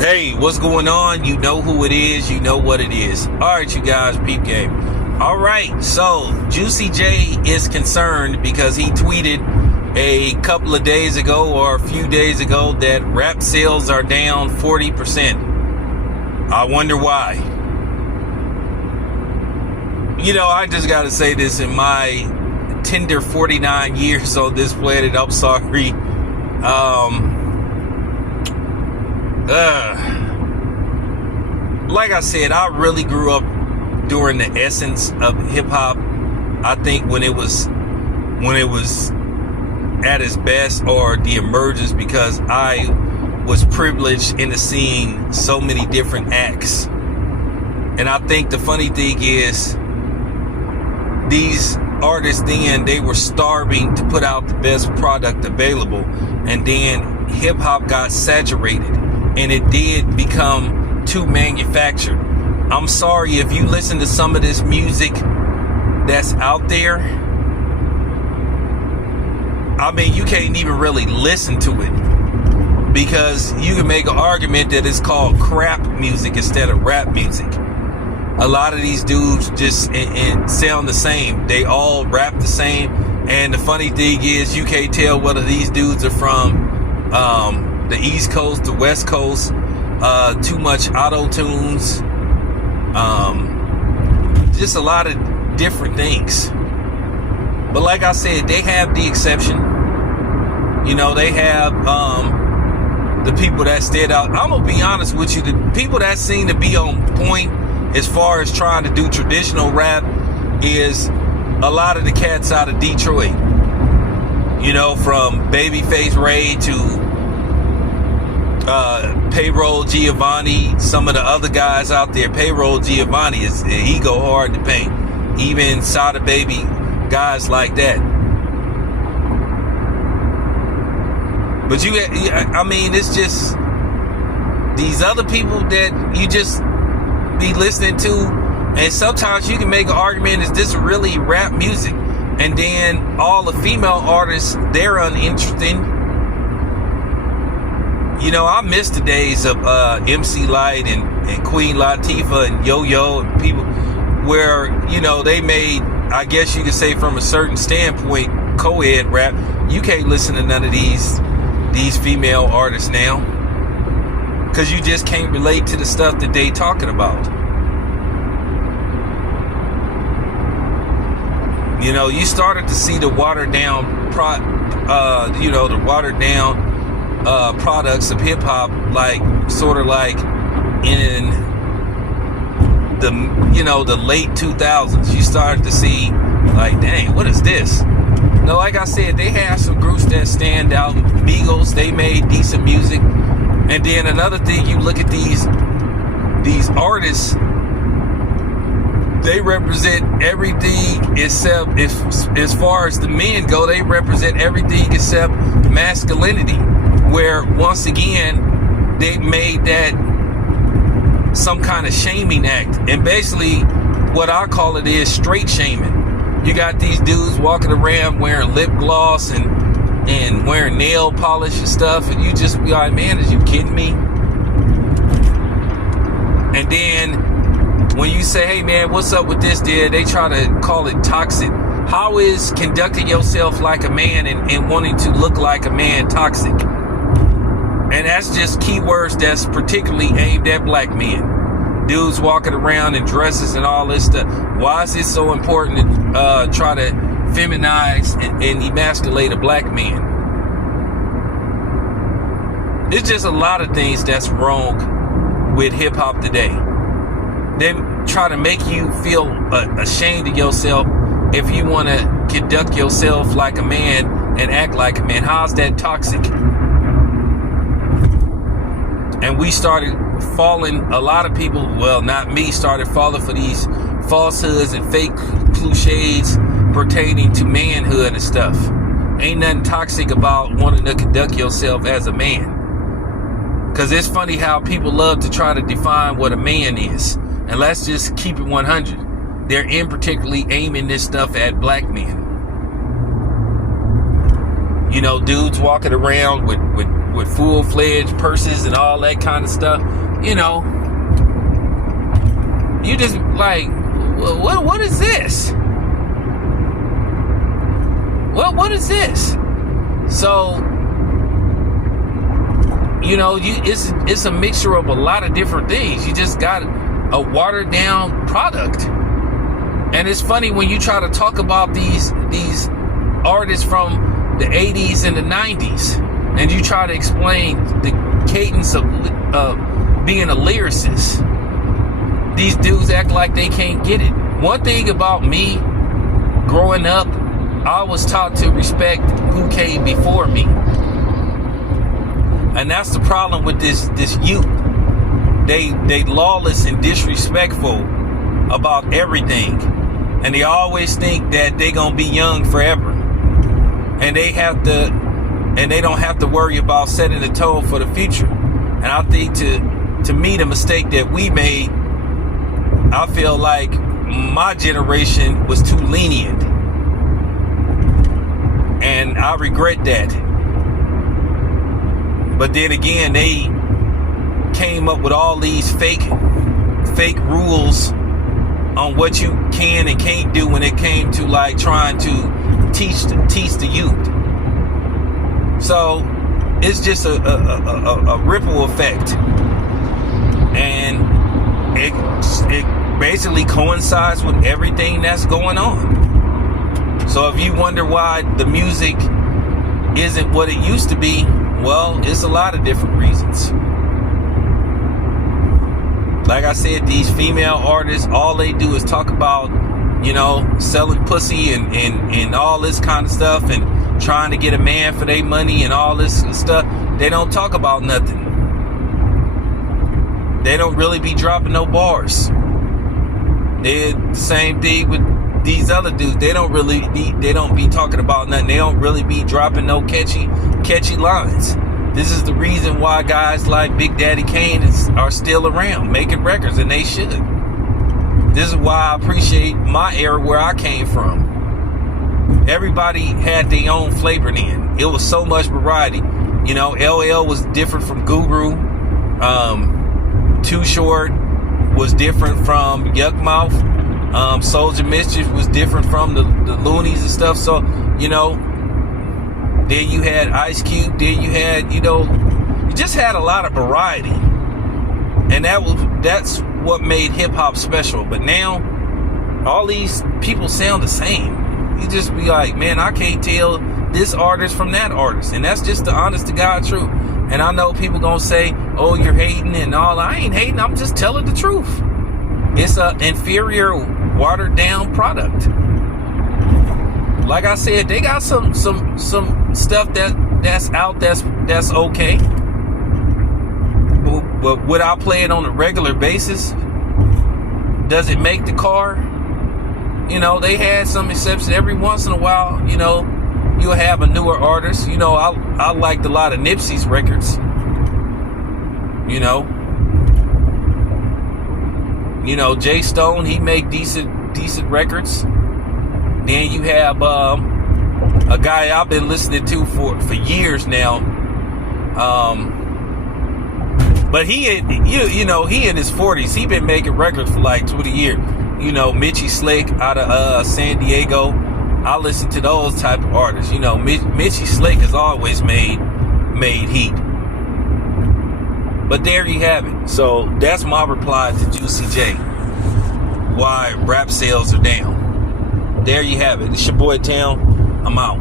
Hey, what's going on? You know who it is. You know what it is. All right, you guys, peep game. All right, so Juicy J is concerned because he tweeted a couple of days ago or a few days ago that rap sales are down 40%. I wonder why. You know, I just got to say this in my tender 49 years on this planet. I'm sorry. Like I said, I really grew up during the essence of hip hop. I think when it was at its best, or the emergence, because I was privileged into seeing so many different acts. And I think the funny thing is, these artists then, they were starving to put out the best product available, and then hip hop got saturated and it did become too manufactured. I'm sorry if you listen to some of this music that's out there. I mean, you can't even really listen to it, because you can make an argument that it's called crap music instead of rap music. A lot of these dudes just and sound the same. They all rap the same. And the funny thing is, you can't tell whether these dudes are from the East Coast, the West Coast. Too much auto-tunes. Just a lot of different things. But like I said, they have the exception. You know, they have the people that stand out. I'm going to be honest with you. The people that seem to be on point as far as trying to do traditional rap is a lot of the cats out of Detroit. You know, from Babyface Ray to Payroll Giovanni, some of the other guys out there. Payroll Giovanni, he go hard to paint. Even Sada Baby, guys like that. But I mean, it's just these other people that you just be listening to, and sometimes you can make an argument, is this really rap music? And then all the female artists, they're uninteresting. You know, I miss the days of MC Lyte and Queen Latifah and Yo-Yo and people where, you know, they made, I guess you could say from a certain standpoint, co-ed rap. You can't listen to none of these female artists now, because you just can't relate to the stuff that they talking about. You know, you started to see the watered down products of hip hop, like sort of like in the late 2000s. You started to see like, dang, what is this? No, like I said, they have some groups that stand out. Migos, they made decent music. And then another thing, you look at these artists, they represent everything except, as far as the men go, they represent everything except masculinity. Where once again, they made that some kind of shaming act. And basically, what I call it is straight shaming. You got these dudes walking around wearing lip gloss and wearing nail polish and stuff, and you just be like, man, is you kidding me? And then when you say, hey man, what's up with this, dude? They try to call it toxic. How is conducting yourself like a man and wanting to look like a man toxic? And that's just keywords that's particularly aimed at black men. Dudes walking around in dresses and all this stuff. Why is it so important to try to feminize and emasculate a black man? There's just a lot of things that's wrong with hip hop today. They try to make you feel ashamed of yourself if you want to conduct yourself like a man and act like a man. How's that toxic? And we started falling, a lot of people, well, not me, started falling for these falsehoods and fake cliches pertaining to manhood and stuff. Ain't nothing toxic about wanting to conduct yourself as a man. Because it's funny how people love to try to define what a man is. And let's just keep it 100. They're in particularly aiming this stuff at black men. You know, dudes walking around with full-fledged purses and all that kind of stuff. You know, you just like, what is this? What is this? So, you know, it's a mixture of a lot of different things. You just got a watered down product. And it's funny when you try to talk about these artists from the 80s and the 90s, and you try to explain the cadence of being a lyricist. These dudes act like they can't get it. One thing about me growing up, I was taught to respect who came before me. And that's the problem with this youth. They lawless and disrespectful about everything. And they always think that they gonna be young forever. And they don't have to worry about setting the tone for the future. And I think to me, the mistake that we made, I feel like my generation was too lenient. And I regret that. But then again, they came up with all these fake rules on what you can and can't do when it came to like trying to teach the youth. So it's just a ripple effect, and it basically coincides with everything that's going on. So if you wonder why the music isn't what it used to be, well, it's a lot of different reasons. Like I said, these female artists, all they do is talk about, you know, selling pussy and all this kind of stuff, and trying to get a man for their money and all this stuff. They don't talk about nothing. They don't really be dropping no bars. They're the same thing with these other dudes. They don't be talking about nothing. They don't really be dropping no catchy lines. This is the reason why guys like Big Daddy Kane are still around making records, and they should. This is why I appreciate my era where I came from. Everybody had their own flavor then. It was so much variety. You know, LL was different from Guru. Too Short was different from Yuckmouth. Soulja Mischief was different from the Loonies and stuff. So, you know, then you had Ice Cube. Then you had, you know, you just had a lot of variety, and that's what made hip hop special. But now, all these people sound the same. You just be like, man, I can't tell this artist from that artist, and that's just the honest to God truth. And I know people gonna say, "Oh, you're hating and all." I ain't hating. I'm just telling the truth. It's an inferior, watered down product. Like I said, they got some stuff that's out that's okay. But would I play it on a regular basis? Does it make the car? You know, they had some exceptions. Every once in a while, you know, you'll have a newer artist. You know, I liked a lot of Nipsey's records. You know, Jay Stone, he make decent records. Then you have a guy I've been listening to for years now. But he in his 40s. He been making records for like 20 years. You know, Mitchie Slick out of San Diego. I listen to those type of artists. You know, Mitchie Slick has always made heat. But there you have it. So that's my reply to Juicy J. Why rap sales are down. There you have it. It's your boy Town. I'm out.